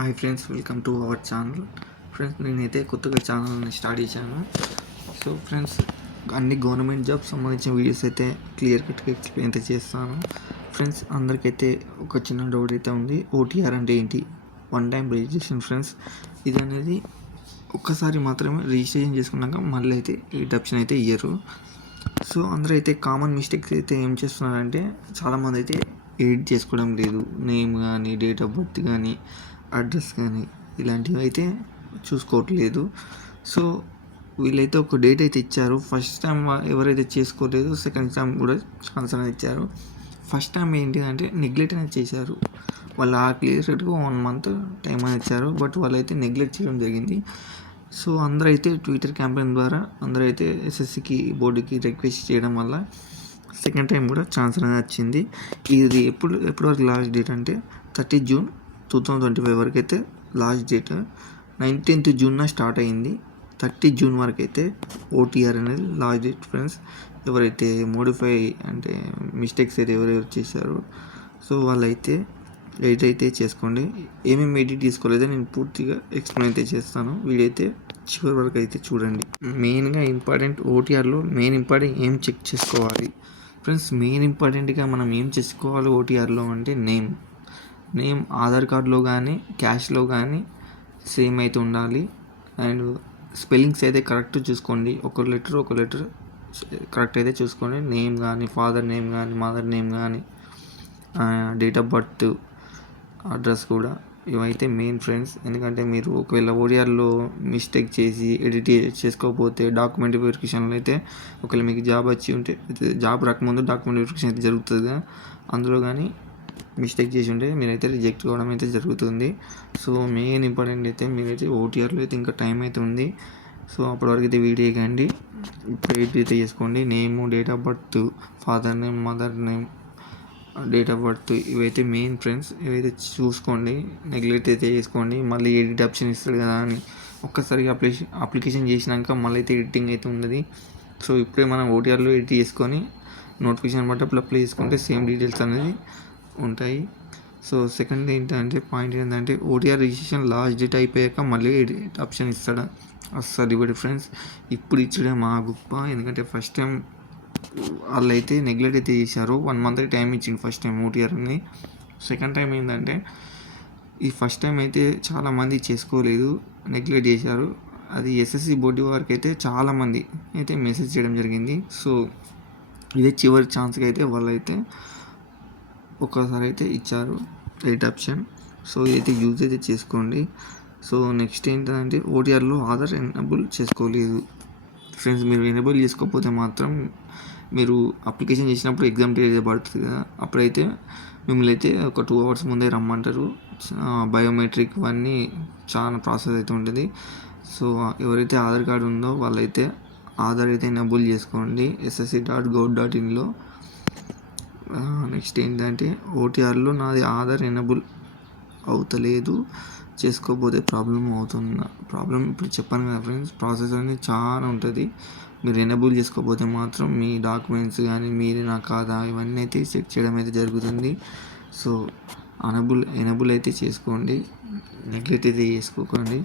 Hi friends, welcome to our channel. Friends, నేనైతే కొత్తగా ఛానల్ని స్టార్ట్ చేశాను. సో ఫ్రెండ్స్, అన్ని గవర్నమెంట్ జాబ్ సంబంధించిన వీడియోస్ అయితే క్లియర్ కట్గా ఎక్స్ప్లెయిన్ అయితే చేస్తాను. ఫ్రెండ్స్, అందరికైతే ఒక చిన్న డౌట్ అయితే ఉంది. ఓటీఆర్ అంటే ఏంటి? One time registration. ఫ్రెండ్స్, ఇది అనేది ఒక్కసారి మాత్రమే రిజిస్ట్రేషన్ చేసుకున్నాక మళ్ళీ అయితే ఈ డప్షన్ అయితే ఇయ్యరు. సో అందరూ అయితే కామన్ మిస్టేక్స్ అయితే ఏం చేస్తున్నారంటే, చాలామంది అయితే ఎడిట్ చేసుకోవడం లేదు. నేమ్ కానీ, డేట్ ఆఫ్ బర్త్ కానీ, అడ్రస్ కానీ ఇలాంటివి అయితే చూసుకోవట్లేదు. సో వీళ్ళైతే ఒక డేట్ అయితే ఇచ్చారు. ఫస్ట్ టైం ఎవరైతే చేసుకోలేదు, సెకండ్ టైం కూడా ఛాన్స్ అనేది ఇచ్చారు. ఫస్ట్ టైం ఏంటి అంటే నెగ్లెక్ట్ అనేది చేశారు. వాళ్ళు ఆ క్లియర్గా 1 month టైం అనేది ఇచ్చారు, బట్ వాళ్ళైతే నెగ్లెక్ట్ చేయడం జరిగింది. సో అందరూ అయితే ట్విట్టర్ క్యాంపెయిన్ ద్వారా అందరూ అయితే ఎస్ఎస్సికి బోర్డుకి రిక్వెస్ట్ చేయడం వల్ల సెకండ్ టైం కూడా ఛాన్స్ అనేది వచ్చింది. ఇది ఎప్పుడు వరకు లాస్ట్ డేట్ అంటే 30 June 2025 వరకు అయితే last date. 19th June start అయింది. 30 June వరకు అయితే ఓటీఆర్ అనేది లాస్ట్ డేట్. ఫ్రెండ్స్, ఎవరైతే మోడిఫై అంటే మిస్టేక్స్ అయితే ఎవరెవరు చేశారో సో వాళ్ళైతే ఎడిట్ అయితే చేసుకోండి. ఏమేమి ఎడిట్ తీసుకోలేదో నేను పూర్తిగా ఎక్స్ప్లెయిన్ అయితే చేస్తాను. వీడైతే చివరి వరకు అయితే చూడండి. మెయిన్గా ఇంపార్టెంట్ ఓటీఆర్లో మెయిన్ ఇంపార్టెంట్ ఏం చెక్ చేసుకోవాలి ఫ్రెండ్స్? మెయిన్ ఇంపార్టెంట్గా మనం ఏం చేసుకోవాలి ఓటీఆర్లో అంటే నేమ్ ఆధార్ కార్డులో కానీ క్యాష్లో కానీ సేమ్ అయితే ఉండాలి. అండ్ స్పెల్లింగ్స్ అయితే కరెక్ట్ చూసుకోండి. ఒక లెటర్ కరెక్ట్ అయితే చూసుకోండి. నేమ్ కానీ, ఫాదర్ నేమ్ కానీ, మదర్ నేమ్ కానీ, డేట్ ఆఫ్ బర్త్, అడ్రస్ కూడా ఇవైతే మెయిన్ ఫ్రెండ్స్. ఎందుకంటే మీరు ఒకవేళ ఓడిఆర్లో మిస్టేక్ చేసి ఎడిట్ చేసుకోకపోతే డాక్యుమెంట్ వెరిఫికేషన్లో అయితే ఒకవేళ మీకు జాబ్ వచ్చి ఉంటే, జాబ్ రాకముందు డాక్యుమెంట్ వెరిఫికేషన్ అయితే జరుగుతుంది కదా, అందులో కానీ మిస్టేక్ చేసి ఉంటే మీరైతే రిజెక్ట్ కావడం అయితే జరుగుతుంది. సో మెయిన్ ఇంపార్టెంట్ అయితే మీరైతే ఓటీఆర్లో అయితే ఇంకా టైం అయితే ఉంది. సో అప్పటివరకు అయితే వెయిట్ చేయకండి. ఇప్పుడు ఎడిట్ అయితే చేసుకోండి. Name, date of birth, father name, mother name, date of birth ఇవైతే మెయిన్ ఫ్రెండ్స్. ఇవైతే చూసుకోండి, నెగ్లెక్ట్ అయితే చేసుకోండి. మళ్ళీ ఎడిట్ ఆప్షన్ ఇస్తాడు కదా అని ఒక్కసారిగా అప్లికేషన్ చేసినాక మళ్ళీ అయితే ఎడిటింగ్ అయితే ఉన్నది. సో ఇప్పుడే మనం ఓటీఆర్లో ఎడిట్ చేసుకొని నోటిఫికేషన్ బట్టి అప్లై చేసుకుంటే సేమ్ డీటెయిల్స్ అనేది ఉంటాయి. సో సెకండ్ పాయింట్ ఏంటంటే ఓటీఆర్ రిజిస్ట్రేషన్ లాస్ట్ డేట్ అయిపోయాక మళ్ళీ ఎడిట్ ఆప్షన్ ఇస్తాడు. అస్సలు ఇవ్వడు ఫ్రెండ్స్. ఇప్పుడు ఇచ్చడే మా గొప్ప. ఎందుకంటే ఫస్ట్ టైం వాళ్ళు అయితే నెగ్లెక్ట్ అయితే చేశారు. 1 month టైం ఇచ్చింది ఫస్ట్ టైం ఓటీఆర్ని. సెకండ్ టైం ఏంటంటే ఈ ఫస్ట్ టైం అయితే చాలామంది చేసుకోలేదు, నెగ్లెక్ట్ చేశారు. అది ఎస్ఎస్సి బోర్డు వారికి అయితే చాలామంది అయితే మెసేజ్ చేయడం జరిగింది. సో ఇదే చివరి ఛాన్స్కి అయితే వాళ్ళైతే ఒక్కసారి అయితే ఇచ్చారు ఎడిట్ ఆప్షన్. సో ఇదైతే యూజ్ అయితే చేసుకోండి. సో నెక్స్ట్ ఏంటంటే ఓటీఆర్లో ఆధార్ ఎనేబుల్ చేసుకోలేదు ఫ్రెండ్స్. మీరు ఎనేబుల్ చేసుకోకపోతే మాత్రం మీరు అప్లికేషన్ చేసినప్పుడు ఎగ్జామ్ డేట్ పడుతుంది కదా, అప్పుడైతే మిమ్మల్ని అయితే ఒక 2 hours ముందే రమ్మంటారు. బయోమెట్రిక్ ఇవన్నీ చాలా ప్రాసెస్ అయితే ఉంటుంది. సో ఎవరైతే ఆధార్ కార్డు ఉందో వాళ్ళైతే ఆధార్ అయితే ఎనేబుల్ చేసుకోండి ssc.gov.inలో. నెక్స్ట్ ఏంటంటే ఓటీఆర్లో నాది ఆధార్ ఎనేబుల్ అవుతలేదు, చేసుకోకపోతే ప్రాబ్లం ఇప్పుడు చెప్పాను కదా ఫ్రెండ్స్. ప్రాసెస్ అనేది చాలా ఉంటుంది. మీరు ఎనేబుల్ చేసుకోకపోతే మాత్రం మీ డాక్యుమెంట్స్ కానీ, మీరే నా కాదా ఇవన్నీ అయితే చెక్ చేయడం అయితే జరుగుతుంది. సో ఎనేబుల్ అయితే చేసుకోండి, నెగ్లెక్ట్ అయితే చేసుకోకండి.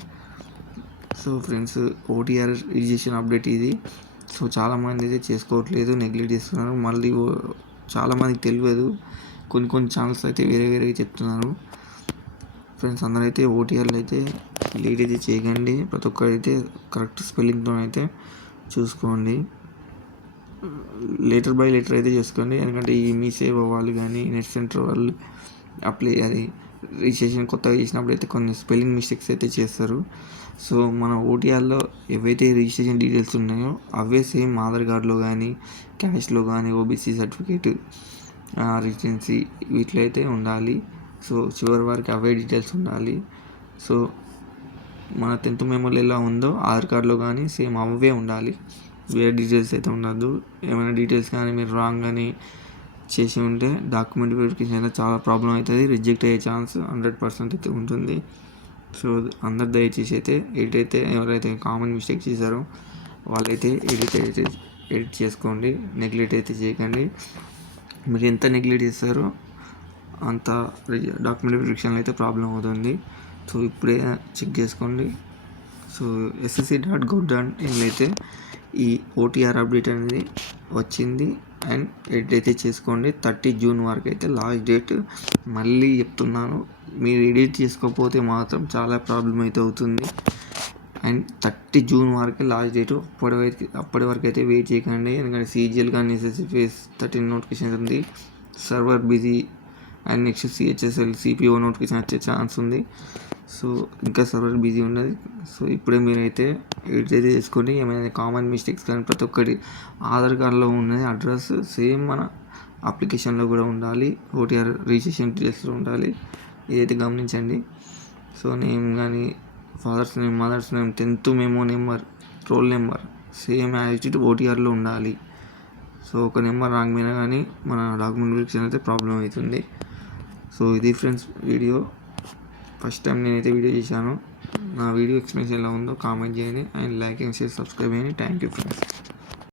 So friends, OTR registration update ఇది. సో చాలామంది అయితే చేసుకోవట్లేదు, నెగ్లెక్ట్ చేస్తున్నారు. మళ్ళీ చాలామందికి తెలియదు. కొన్ని ఛానల్స్ అయితే వేరే చెప్తున్నారు. ఫ్రెండ్స్, అందరైతే ఓటీఆర్లు అయితే లేట్ అయితే చేయకండి. ప్రతి ఒక్కరైతే కరెక్ట్ స్పెల్లింగ్తో అయితే చూసుకోండి. లెటర్ బై లెటర్ అయితే చేసుకోండి. ఎందుకంటే ఈ మీ సేవ వాళ్ళు కానీ, నెట్ సెంటర్ వాళ్ళు రిజిస్ట్రేషన్ కొత్తగా చేసినప్పుడు అయితే కొన్ని స్పెల్లింగ్ మిస్టేక్స్ అయితే చేస్తారు. సో మన ఓటీఆర్లో ఏవైతే రిజిస్ట్రేషన్ డీటెయిల్స్ ఉన్నాయో అవే సేమ్ ఆధార్ కార్డులో కానీ, క్యాష్లో కానీ, ఓబీసీ సర్టిఫికేట్, రెసిడెన్సీ వీటిలో అయితే ఉండాలి. సో చివరి వరకు అవే డీటెయిల్స్ ఉండాలి. సో మన 10th మెమోలో ఎలా ఉందో ఆధార్ కార్డులో కానీ సేమ్ అవే ఉండాలి. వేరే డీటెయిల్స్ అయితే ఉండదు. ఏమైనా డీటెయిల్స్ కానీ మీరు రాంగ్ కానీ చేసి ఉంటే డాక్యుమెంట్ వెరిఫికేషన్ అయితే చాలా ప్రాబ్లం అవుతుంది. రిజెక్ట్ అయ్యే ఛాన్స్ 100% అయితే ఉంటుంది. సో అందరు దయచేసి అయితే ఎవరైతే కామన్ మిస్టేక్ చేశారో వాళ్ళైతే ఎడిట్ చేసుకోండి, నెగ్లెక్ట్ అయితే చేయకండి. మీరు ఎంత నెగ్లెక్ట్ చేస్తారో అంత డాక్యుమెంట్ వెరిఫికేషన్లో అయితే ప్రాబ్లం అవుతుంది. సో ఇప్పుడే చెక్ చేసుకోండి. సో ssc.gov.in అయితే ఈ ఓటీఆర్ అప్డేట్ అనేది వచ్చింది. అండ్ ఎడిట్ అయితే చేసుకోండి. 30 జూన్ వరకు అయితే లాస్ట్ డేట్. మళ్ళీ చెప్తున్నాను, మీరు ఎడిట్ చేసుకోకపోతే మాత్రం చాలా ప్రాబ్లం అయితే అవుతుంది. అండ్ 30 జూన్ వరకు లాస్ట్ డేట్. అప్పటి వరకు అయితే వెయిట్ చేయకండి. ఎందుకంటే CGL కానీ SSC phase 13 నోటిఫికేషన్ ఉంది. Server busy. And next CHSL CPO notification వచ్చే ఛాన్స్ ఉంది. సో ఇంకా సర్వర్ బిజీ ఉన్నది. సో ఇప్పుడే మీరైతే ఎడిట్ అయితే చేసుకోండి. ఏమైనా కామన్ మిస్టేక్స్ కానీ ప్రతి ఒక్కటి ఆధార్ కార్డులో ఉన్నది అడ్రస్ సేమ్ మన అప్లికేషన్లో కూడా ఉండాలి. ఓటీఆర్ రిజిస్ట్రేషన్ డీటెయిల్స్లో ఉండాలి. ఇదైతే గమనించండి. సో నేమ్ కానీ father's name, mother's name, 10th memo number, roll number same as it ఓటీఆర్లో ఉండాలి. సో ఒక నెంబర్ రాంగ్ మీద కానీ మన డాక్యుమెంట్ వెరిఫికేషన్ అయితే ప్రాబ్లం అవుతుంది. సో ఇది ఫ్రెండ్స్ వీడియో. ఫస్ట్ టైం నేనైతే వీడియో చేశాను. నా వీడియో ఎక్స్ప్లెనేషన్ ఎలా ఉందో కామెంట్ చేయండి. And like and share, subscribe చేయండి. Thank you friends.